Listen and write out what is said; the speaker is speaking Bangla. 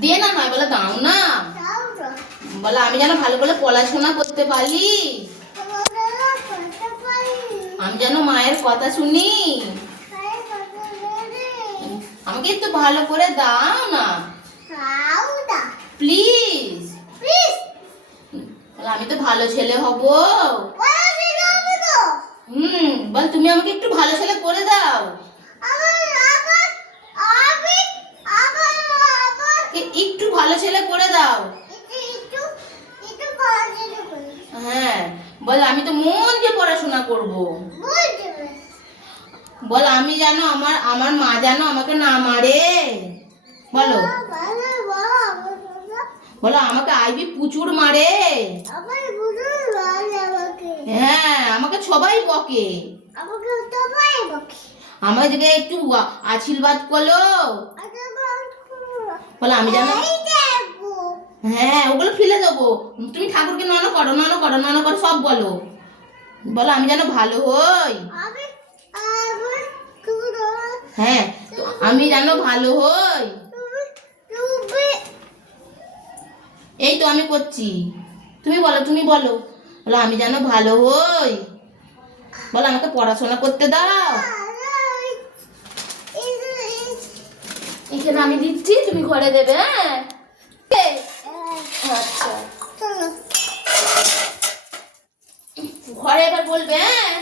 দিয়ে না নয় বলে দাও না, বলে আমি যেন ভালো করে পড়াশোনা করতে পারি, আমি যেন মায়ের কথা শুনি, আমাকে একটু ভালো করে দাও না প্লিজ। আমি তো ভালো ছেলে হব। বল তুমি আমাকে একটু ভালো ছেলে করে দাও, একটু ভালো ছেলে করে দাও। হ্যাঁ বল আমি তো মন দিয়ে পড়াশোনা করব। বল আমি যেন আমার মা যেন আমাকে না মারে। বলো বলো আমাকে আইবি প্রচুর মারে। হ্যাঁ আমাকে সবাই বকে, আমার দিকে একটু আশীর্বাদ করলো। বলো আমি যেন, হ্যাঁ ওগুলো ফেলে দেবো, তুমি ঠাকুরকে নন করো নন করো নন করো সব বলো। বলো আমি যেন ভালো হই। হ্যাঁ আমি যেন ভালো হই। এই তো আমি করছি, তুমি বলো তুমি বলো। বলো আমি যেন ভালো হই। বলো আমাকে পড়াশোনা করতে দাও। এখানে আমি দিচ্ছি, তুমি ঘরে দেবে। হ্যাঁ আচ্ছা ঘরে এবার বলবে। হ্যাঁ